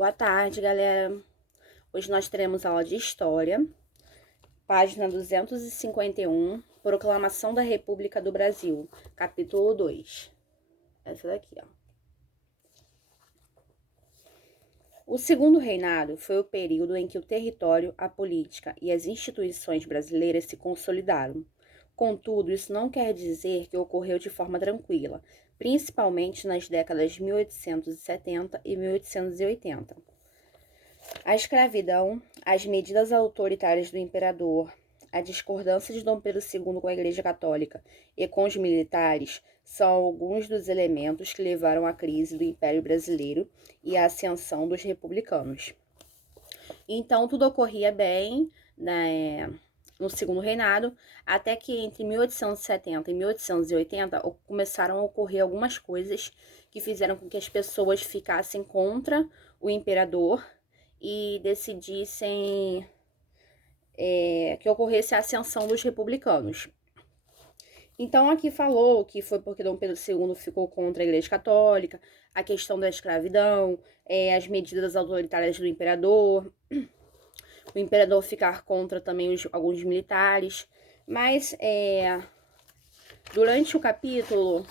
Boa tarde, galera. Hoje nós teremos aula de História, página 251, Proclamação da República do Brasil, capítulo 2. Essa daqui, ó. O segundo reinado foi o período em que o território, a política e as instituições brasileiras se consolidaram. Contudo, isso não quer dizer que ocorreu de forma tranquila, principalmente nas décadas de 1870 e 1880. A escravidão, as medidas autoritárias do imperador, a discordância de Dom Pedro II com a Igreja Católica e com os militares são alguns dos elementos que levaram à crise do Império Brasileiro e à ascensão dos republicanos. Então, tudo ocorria bem, né, no segundo reinado, até que entre 1870 e 1880 começaram a ocorrer algumas coisas que fizeram com que as pessoas ficassem contra o imperador e decidissem que ocorresse a ascensão dos republicanos. Então, aqui falou que foi porque Dom Pedro II ficou contra a Igreja Católica, a questão da escravidão, as medidas autoritárias do imperador, o imperador ficar contra também alguns militares. Mas, durante o capítulo,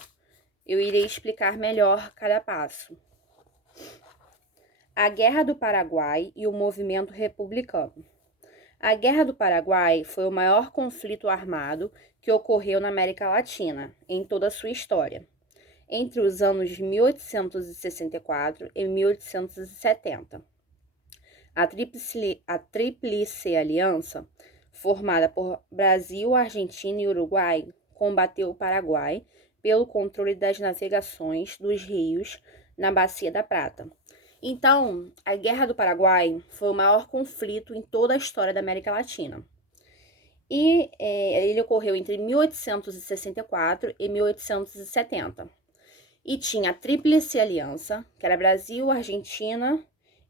eu irei explicar melhor cada passo. A Guerra do Paraguai e o movimento republicano. A Guerra do Paraguai foi o maior conflito armado que ocorreu na América Latina em toda a sua história, entre os anos de 1864 e 1870. A Tríplice Aliança, formada por Brasil, Argentina e Uruguai, combateu o Paraguai pelo controle das navegações dos rios na Bacia da Prata. Então, a Guerra do Paraguai foi o maior conflito em toda a história da América Latina. E ele ocorreu entre 1864 e 1870. E tinha a Tríplice Aliança, que era Brasil, Argentina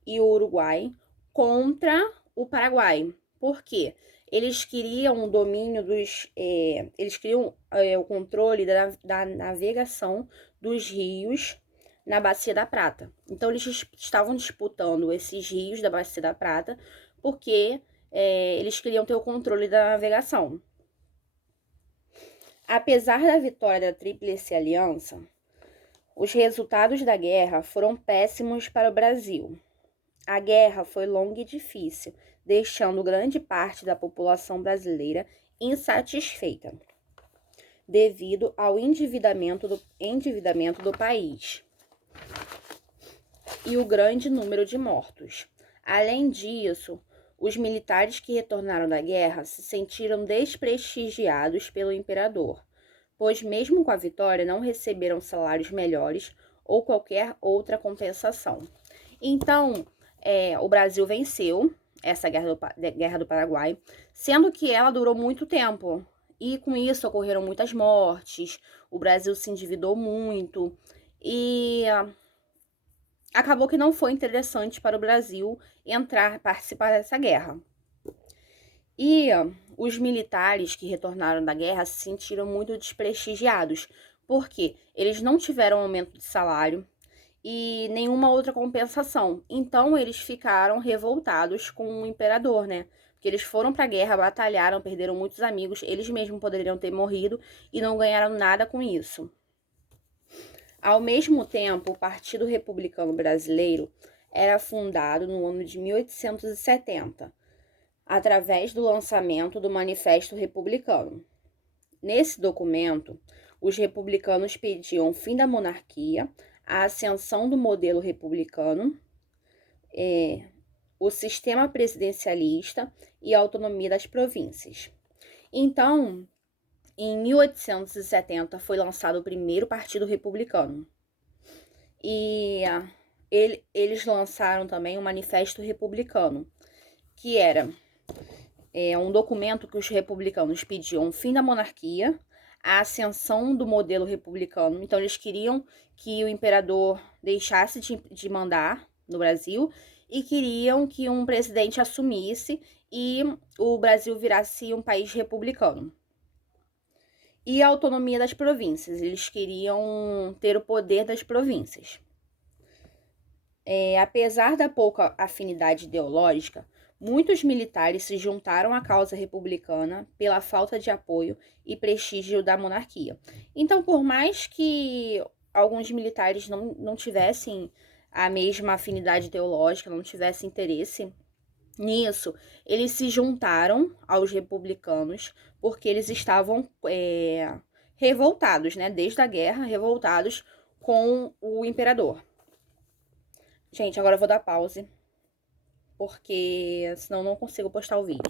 e o Uruguai, contra o Paraguai. Por quê? Eles queriam o domínio eles queriam o controle da navegação dos rios na Bacia da Prata. Então, eles estavam disputando esses rios da Bacia da Prata porque eles queriam ter o controle da navegação. Apesar da vitória da Tríplice Aliança, os resultados da guerra foram péssimos para o Brasil. A guerra foi longa e difícil, deixando grande parte da população brasileira insatisfeita, devido ao endividamento do país e o grande número de mortos. Além disso, os militares que retornaram da guerra se sentiram desprestigiados pelo imperador, pois mesmo com a vitória não receberam salários melhores ou qualquer outra compensação. Então, o Brasil venceu essa Guerra do Paraguai, sendo que ela durou muito tempo. E com isso ocorreram muitas mortes, o Brasil se endividou muito e acabou que não foi interessante para o Brasil participar dessa guerra. E os militares que retornaram da guerra se sentiram muito desprestigiados, porque eles não tiveram aumento de salário e nenhuma outra compensação. Então, eles ficaram revoltados com o imperador, né? Porque eles foram para a guerra, batalharam, perderam muitos amigos, eles mesmos poderiam ter morrido e não ganharam nada com isso. Ao mesmo tempo, o Partido Republicano Brasileiro era fundado no ano de 1870, através do lançamento do Manifesto Republicano. Nesse documento, os republicanos pediam o fim da monarquia, a ascensão do modelo republicano, o sistema presidencialista e a autonomia das províncias. Então, em 1870 foi lançado o primeiro Partido Republicano. E eles lançaram também o Manifesto Republicano, que era um documento que os republicanos pediam o fim da monarquia, a ascensão do modelo republicano. Então, eles queriam que o imperador deixasse de mandar no Brasil e queriam que um presidente assumisse e o Brasil virasse um país republicano. E a autonomia das províncias. Eles queriam ter o poder das províncias. Apesar da pouca afinidade ideológica, muitos militares se juntaram à causa republicana pela falta de apoio e prestígio da monarquia. Então, por mais que alguns militares não tivessem a mesma afinidade ideológica, não tivessem interesse nisso, eles se juntaram aos republicanos porque eles estavam revoltados, né? Desde a guerra, revoltados com o imperador. Gente, agora eu vou dar pause, porque senão eu não consigo postar o vídeo.